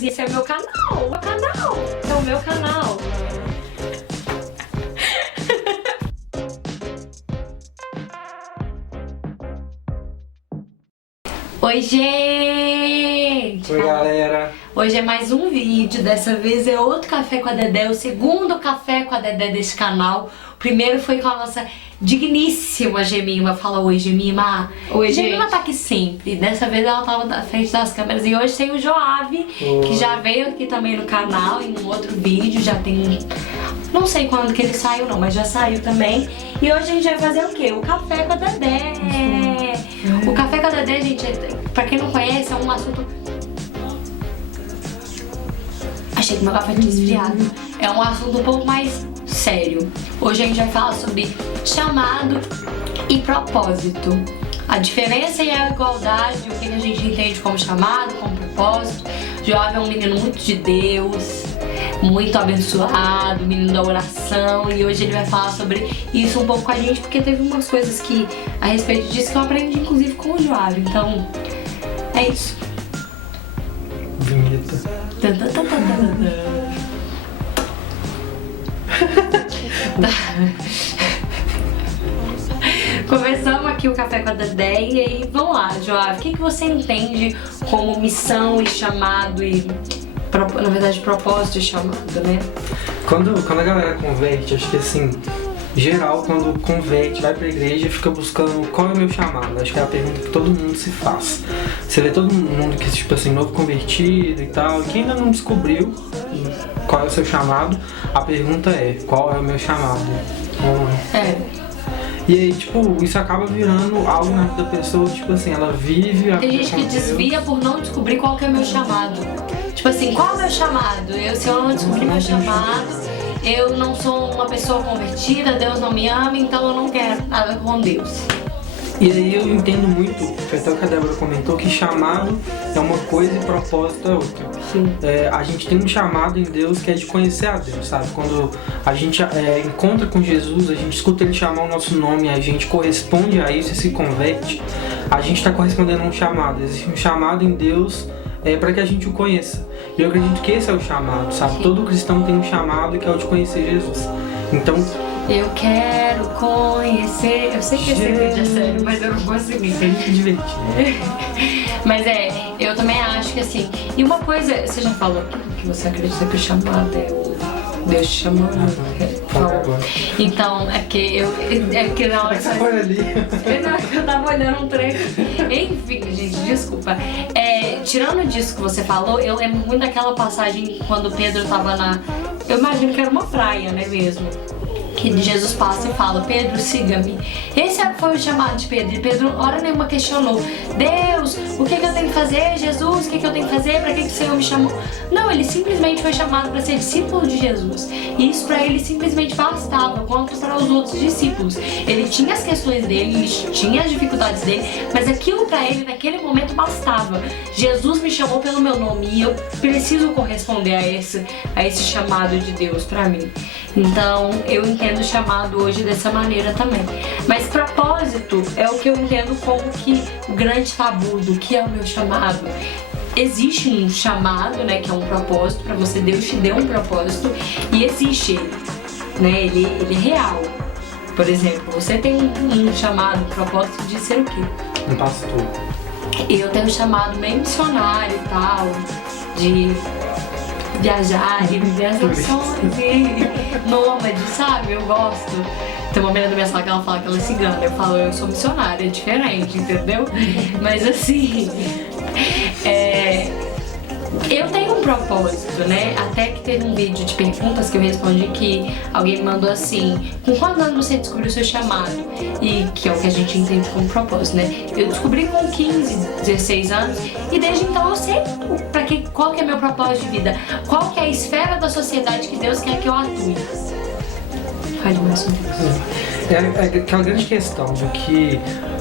Câmeras e esse é o meu canal. É o meu canal. Oi, gente! Oi, galera! Hoje é mais um vídeo, dessa vez é outro Café com a Dedé, o segundo Café com a Dedé deste canal. O primeiro foi com a nossa digníssima Gemima. Fala oi, Gemima. Oi, Gemima gente. tá aqui sempre. Dessa vez ela tava na frente das câmeras. E hoje tem o Joave, que já veio aqui também no canal em um outro vídeo. Já tem... não sei quando que ele saiu não, mas já saiu também. E hoje a gente vai fazer o quê? O Café com a Dedé. O Café com a Dedé, gente, pra quem não conhece, é um assunto... Achei que meu café tinha esfriado. É um assunto um pouco mais sério. Hoje a gente vai falar sobre chamado e propósito. A diferença e a igualdade, o que a gente entende como chamado, como propósito. Joave é um menino muito de Deus, muito abençoado, menino da oração. E hoje ele vai falar sobre isso um pouco com a gente, porque teve umas coisas que a respeito disso que eu aprendi inclusive com o Joave. Então, é isso. Vinheta. Começamos aqui o Café com a Dedé e aí vamos lá, Joave, o que você entende como missão e chamado e, na verdade, propósito e chamado, né? Quando a galera converte, acho que assim, geral, quando converte, vai pra igreja, fica buscando qual é o meu chamado. Acho que é a pergunta que todo mundo se faz. Você vê todo mundo que, tipo assim, novo convertido e tal, que ainda não descobriu qual é o seu chamado, a pergunta é, qual é o meu chamado? E aí, tipo, isso acaba virando algo na vida da pessoa, tipo assim, ela vive a Tem gente que desvia por não descobrir qual que é o meu chamado. Tipo assim, qual é o meu chamado? Se eu não descobrir meu chamado, eu não sou uma pessoa convertida, Deus não me ama, então eu não quero nada com Deus. E aí eu entendo muito, foi até o que a Débora comentou, que chamado é uma coisa e propósito é outra. Sim. A gente tem um chamado em Deus que é de conhecer a Deus, sabe? Quando a gente encontra com Jesus, a gente escuta Ele chamar o nosso nome, a gente corresponde a isso e se converte, a gente está correspondendo a um chamado. Existe um chamado em Deus para que a gente o conheça. E eu acredito que esse é o chamado, sabe? Sim. Todo cristão tem um chamado que é o de conhecer Jesus. Então... eu quero conhecer... Eu sei que esse vídeo é sério, mas eu não consegui. é muito divertido. Mas eu também acho que assim... E uma coisa, você já falou que você acredita que o chamado é o Deus te chamando? Então, é porque na hora que você foi ali. eu tava olhando um treco. Enfim, gente, desculpa. Tirando disso que você falou, eu lembro muito daquela passagem quando Pedro tava eu imagino que era uma praia, né mesmo? Que Jesus passa e fala, Pedro, siga-me. Esse foi o chamado de Pedro. E Pedro, hora nenhuma, questionou, Deus, o que eu tenho que fazer? Jesus, o que eu tenho que fazer? Pra que o Senhor me chamou? Não, ele simplesmente foi chamado para ser discípulo de Jesus. E isso pra ele simplesmente bastava, quanto para os outros discípulos. Ele tinha as questões dele, ele tinha as dificuldades dele, mas aquilo pra ele naquele momento bastava. Jesus me chamou pelo meu nome e eu preciso corresponder a esse chamado de Deus pra mim. Então, eu entendo o chamado hoje dessa maneira também. Mas propósito é o que eu entendo como que o grande tabu do que é o meu chamado. Existe um chamado, né, que é um propósito pra você, Deus te deu um propósito e existe ele, né, ele é real. Por exemplo, você tem um chamado, um propósito de ser o quê? Um pastor. Eu tenho um chamado meio missionário e tal, de viajar e viver as nações e nômade, sabe? Eu gosto. Tem uma menina da minha sala que ela fala que ela é cigana. Eu falo, eu sou missionária, é diferente, entendeu? Mas assim, eu tenho um propósito, né? Até que teve um vídeo de perguntas que eu respondi que alguém me mandou assim, com quantos anos você descobriu o seu chamado? E que é o que a gente entende como propósito, né? Eu descobri com 15, 16 anos e desde então eu sei qual que é meu propósito de vida, qual que é a esfera da sociedade que Deus quer que eu atue. Fale mais sobre isso. É aquela grande questão de que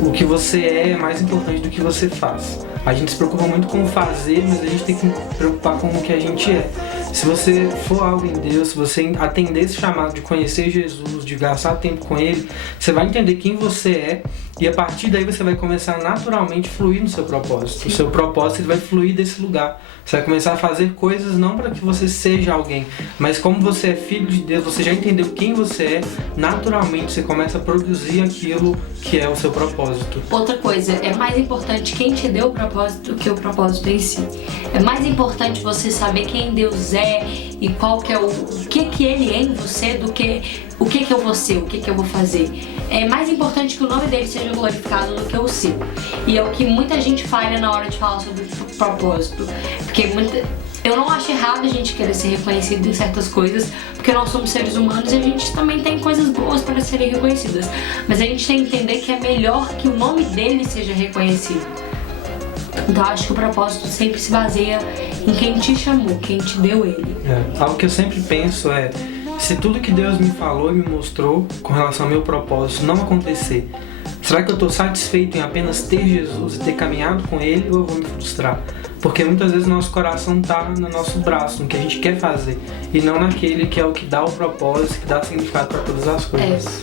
o que você é mais importante do que você faz. A gente se preocupa muito com o fazer, mas a gente tem que se preocupar com o que a gente é. Se você for algo em Deus, se você atender esse chamado de conhecer Jesus, de gastar tempo com Ele, você vai entender quem você é E a partir daí você vai começar a naturalmente fluir no seu propósito. O seu propósito ele vai fluir desse lugar. Você vai começar a fazer coisas não para que você seja alguém, mas como você é filho de Deus, você já entendeu quem você é, naturalmente você começa a produzir aquilo que é o seu propósito. Outra coisa, é mais importante quem te deu o propósito que o propósito em si. É mais importante você saber quem Deus é e qual que é o que ele é em você do que o que eu vou ser, o que eu vou fazer. É mais importante que o nome dele seja glorificado do que o seu. E é o que muita gente falha na hora de falar sobre propósito. Porque eu não acho errado a gente querer ser reconhecido em certas coisas, porque nós somos seres humanos e a gente também tem coisas boas para serem reconhecidas. Mas a gente tem que entender que é melhor que o nome dele seja reconhecido. Então acho que o propósito sempre se baseia em quem te chamou, quem te deu ele. Algo que eu sempre penso é, se tudo que Deus me falou e me mostrou com relação ao meu propósito não acontecer, será que eu estou satisfeito em apenas ter Jesus e ter caminhado com Ele, ou eu vou me frustrar? Porque muitas vezes o nosso coração está no nosso braço, no que a gente quer fazer, e não naquele que é o que dá o propósito, que dá significado para todas as coisas.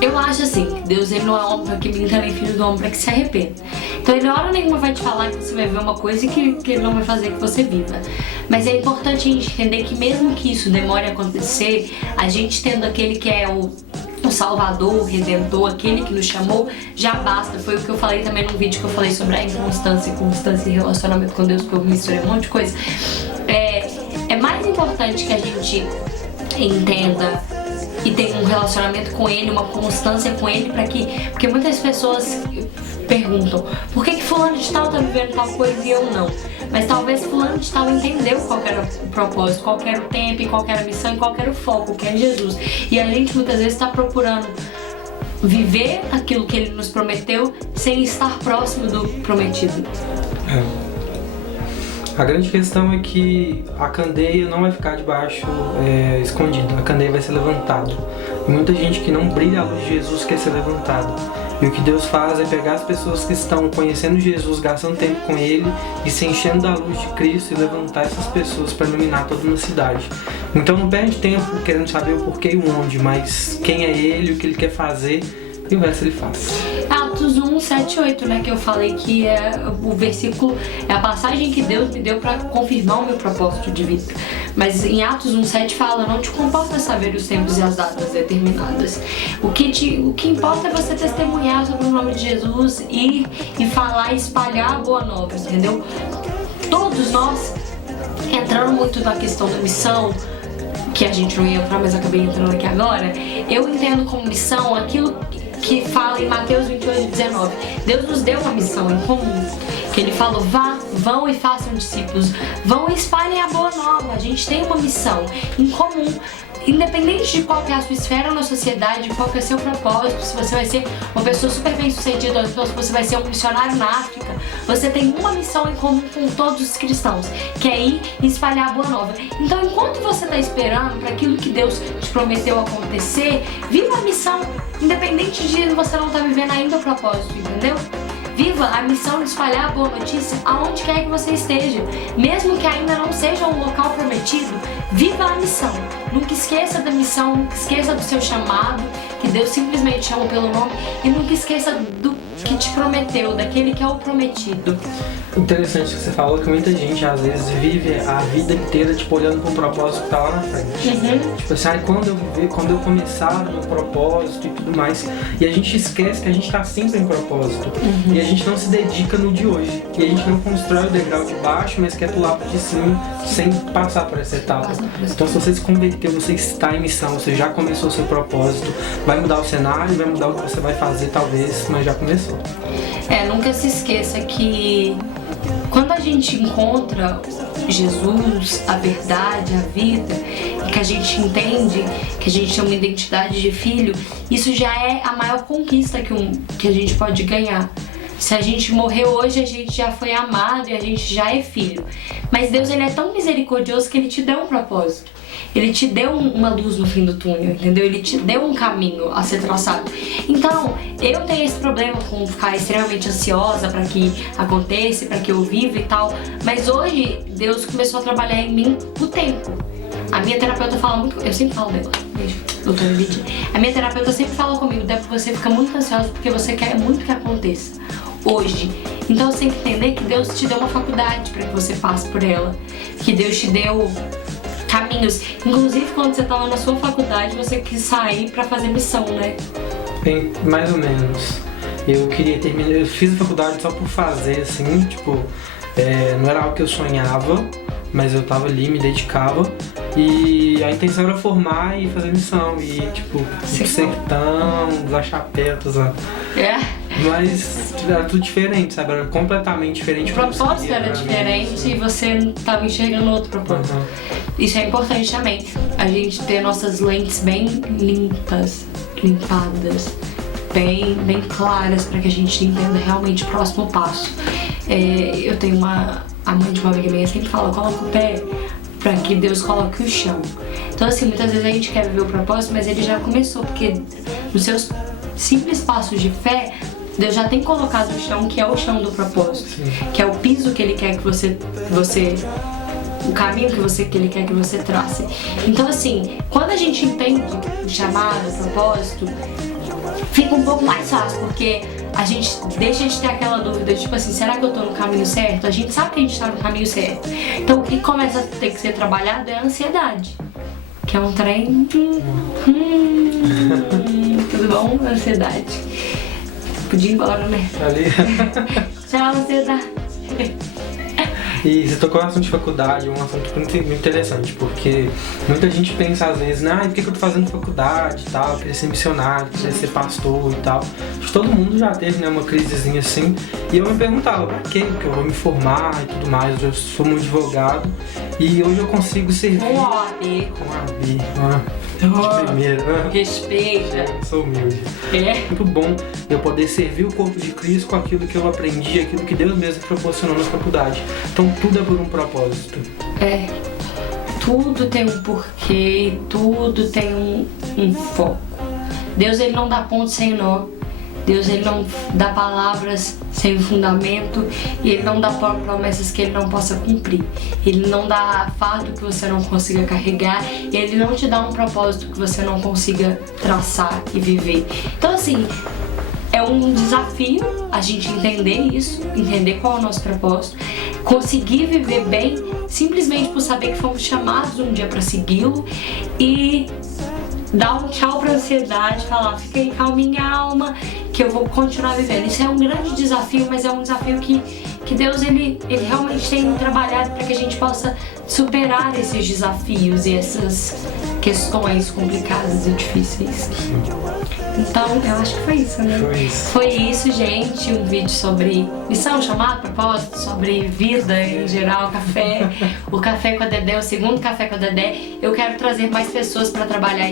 Eu acho assim, que Deus ele não é homem para que minta, nem filho do homem para que se arrependa. Então ele hora nenhuma vai te falar que você vai ver uma coisa e que ele não vai fazer que você viva. Mas é importante a gente entender que mesmo que isso demore a acontecer, a gente tendo aquele que é o Salvador, o Redentor, aquele que nos chamou, já basta. Foi o que eu falei também num vídeo que eu falei sobre a inconstância, constância e relacionamento com Deus, porque eu misturei um monte de coisa. É mais importante que a gente entenda e tenha um relacionamento com Ele, uma constância com Ele, porque muitas pessoas perguntam por que fulano de tal tá vivendo tal coisa e eu não? Mas talvez fulano de tal entendeu qual era o propósito, qual era o tempo, qual era a missão e qual era o foco, que é Jesus. E a gente muitas vezes está procurando viver aquilo que Ele nos prometeu sem estar próximo do prometido. A grande questão é que a candeia não vai ficar debaixo escondida, a candeia vai ser levantada. E muita gente que não brilha a luz de Jesus quer ser levantada. E o que Deus faz é pegar as pessoas que estão conhecendo Jesus, gastando tempo com Ele e se enchendo da luz de Cristo e levantar essas pessoas para iluminar toda uma cidade. Então não perde tempo querendo saber o porquê e o onde, mas quem é Ele, o que Ele quer fazer e o resto Ele faz. Atos 1, 7, 8, né, que eu falei que é o versículo, é a passagem que Deus me deu para confirmar o meu propósito de vida. Mas em Atos 1, 7 fala, não te comporta saber os tempos e as datas determinadas. O que importa é você testemunhar sobre o nome de Jesus e falar e espalhar a boa nova, entendeu? Todos nós, entrando muito na questão da missão, que a gente não ia entrar, mas acabei entrando aqui agora, eu entendo como missão aquilo que fala em Mateus 28, 19. Deus nos deu uma missão em comum, que Ele falou, vão e façam discípulos, vão e espalhem a boa nova. A gente tem uma missão em comum, independente de qual que é a sua esfera na sociedade, qual que é o seu propósito, se você vai ser uma pessoa super bem sucedida, ou se você vai ser um missionário na África, você tem uma missão em comum com todos os cristãos, que é ir e espalhar a boa nova. Então, enquanto você está esperando para aquilo que Deus te prometeu acontecer, viva a missão, independente de você não estar vivendo ainda o propósito, entendeu? Viva a missão de espalhar a boa notícia aonde quer que você esteja. Mesmo que ainda não seja um local prometido, viva a missão. Nunca esqueça da missão, nunca esqueça do seu chamado, que Deus simplesmente chama pelo nome, e nunca esqueça do que te prometeu, daquele que é o prometido. Interessante que você falou que muita gente às vezes vive a vida inteira tipo olhando para um propósito que tá lá na frente. Tipo assim, quando eu começar o meu propósito e tudo mais. E a gente esquece que a gente tá sempre em propósito. E a gente não se dedica no de hoje. E a gente não constrói o degrau de baixo, mas quer pular pro de cima sem passar por essa etapa. Então se você se converteu, você está em missão, você já começou o seu propósito, vai mudar o cenário, vai mudar o que você vai fazer talvez, mas já começou. Nunca se esqueça que quando a gente encontra Jesus, a verdade, a vida, e que a gente entende que a gente tem uma identidade de filho, isso já é a maior conquista que a gente pode ganhar. Se a gente morreu hoje, a gente já foi amado e a gente já é filho. Mas Deus, Ele é tão misericordioso que Ele te deu um propósito. Ele te deu uma luz no fim do túnel, entendeu? Ele te deu um caminho a ser traçado. Então, eu tenho esse problema com ficar extremamente ansiosa para que aconteça, para que eu viva e tal. Mas hoje, Deus começou a trabalhar em mim o tempo. A minha terapeuta fala muito, eu sempre falo dela, beijo, doutora Lidia. A minha terapeuta sempre fala comigo, dúvida, você fica muito ansiosa porque você quer muito que aconteça hoje. Então você tem que entender que Deus te deu uma faculdade para que você passe por ela, que Deus te deu caminhos. Inclusive, quando você estava na sua faculdade, você quis sair para fazer missão, né? Bem, mais ou menos. Eu queria terminar, eu fiz a faculdade só por fazer, assim, tipo, não era algo que eu sonhava, mas eu tava ali, me dedicava, e a intenção era formar e fazer missão, e tipo, sertão, usar chapéu, usando. Mas era tudo diferente, sabe? Era completamente diferente. O propósito era diferente e você tava enxergando outro propósito. Isso é importante também, a gente ter nossas lentes bem limpadas, bem claras, para que a gente entenda realmente o próximo passo. Eu tenho a mãe de uma amiga minha sempre fala, coloca o pé para que Deus coloque o chão. Então assim, muitas vezes a gente quer viver o propósito, mas ele já começou, porque nos seus simples passos de fé, Deus já tem colocado o chão, que é o chão do propósito. Sim. Que é o piso que ele quer que você o caminho que ele quer que você trace. Então assim, quando a gente entende o chamado, o propósito, fica um pouco mais fácil, porque a gente deixa de ter aquela dúvida, tipo assim, será que eu tô no caminho certo? A gente sabe que a gente tá no caminho certo. Então o que começa a ter que ser trabalhado é a ansiedade, que é um trem... tudo bom? Ansiedade. Podia ir embora, né? Ali. Tchau, ansiedade. E você tocou no assunto de faculdade, um assunto muito interessante, porque muita gente pensa às vezes, por que eu tô fazendo faculdade e tal, eu queria ser missionário, queria ser pastor e tal. Acho que todo mundo já teve, né, uma crisezinha assim, e eu me perguntava, pra quê? Porque eu vou me formar e tudo mais, eu sou um advogado, e hoje eu consigo servir... Com OAB. De primeira. Respeita. Sou humilde. Muito bom eu poder servir o corpo de Cristo com aquilo que eu aprendi, aquilo que Deus mesmo proporcionou na faculdade. Então tudo é por um propósito. Tudo tem um porquê, tudo tem um foco. Deus, ele não dá ponto sem nó. Deus, ele não dá palavras sem fundamento, e ele não dá promessas que ele não possa cumprir. Ele não dá fardo que você não consiga carregar, e ele não te dá um propósito que você não consiga traçar e viver. Então assim, é um desafio a gente entender isso, entender qual é o nosso propósito, conseguir viver bem simplesmente por saber que fomos chamados um dia para segui-lo, e dar um tchau pra ansiedade, falar, fica aí calminha alma, que eu vou continuar vivendo. Isso é um grande desafio, mas é um desafio que Deus, ele realmente tem trabalhado para que a gente possa superar esses desafios e essas questões complicadas e difíceis. Então, eu acho que foi isso, né? Foi isso, gente. Um vídeo sobre missão, chamado, propósito, sobre vida em geral, café. O Café com a Dedé, o segundo Café com a Dedé. Eu quero trazer mais pessoas para trabalhar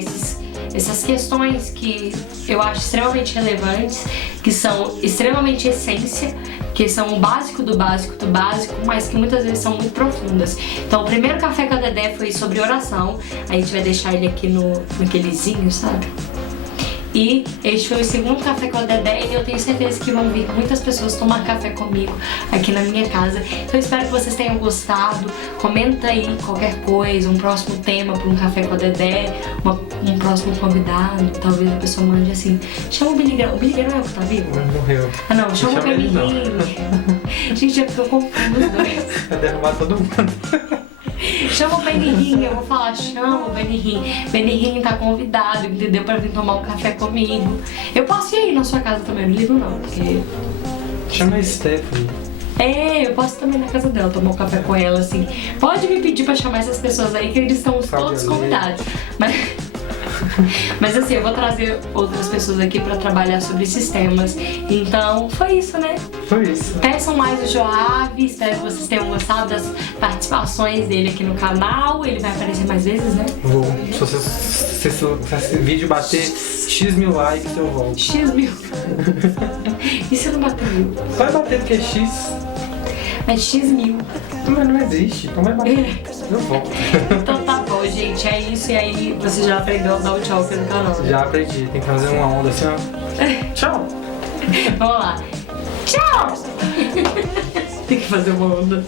essas questões que eu acho extremamente relevantes, que são extremamente essência, que são o básico do básico do básico, mas que muitas vezes são muito profundas. Então o primeiro Café com a Dedé foi sobre oração, a gente vai deixar ele aqui naquelezinho, sabe? E este foi o segundo Café com a Dedé, e eu tenho certeza que vão vir muitas pessoas tomar café comigo aqui na minha casa. Então eu espero que vocês tenham gostado. Comenta aí qualquer coisa, um próximo tema para um Café com a Dedé, um próximo convidado. Talvez a pessoa mande assim, chama o Billy Graham. O Billy Graham é o que tá vivo? Morreu. Ah não, chama o Benny Hinn. Gente, já ficou confuso os dois. Vai derrubar todo mundo. Chama o Benny Hinn, eu vou falar, chama o Benny Hinn. Benny Hinn tá convidado, entendeu? Pra vir tomar um café comigo. Eu posso ir aí na sua casa também, não ligo não, porque... Chama a Stephanie. Eu posso também ir na casa dela tomar um café com ela, assim. Pode me pedir pra chamar essas pessoas aí, que eles estão todos convidados. Mas assim, eu vou trazer outras pessoas aqui pra trabalhar sobre esses temas. Então, foi isso, né? Foi isso. Peçam mais o Joab, espero que vocês tenham gostado das participações dele aqui no canal. Ele vai aparecer mais vezes, né? Vou. Se esse vídeo bater X mil likes, eu volto. X mil? E se não bater mil? Vai bater porque é X. Mas X mil. Mas não existe, então vai bater. Eu volto. Então tá bom, gente, é isso. E aí, você já aprendeu a dar o tchau aqui no canal? Já aprendi, tem que fazer uma onda assim, ó. Tchau! Vamos lá. Tchau! Tem que fazer uma onda.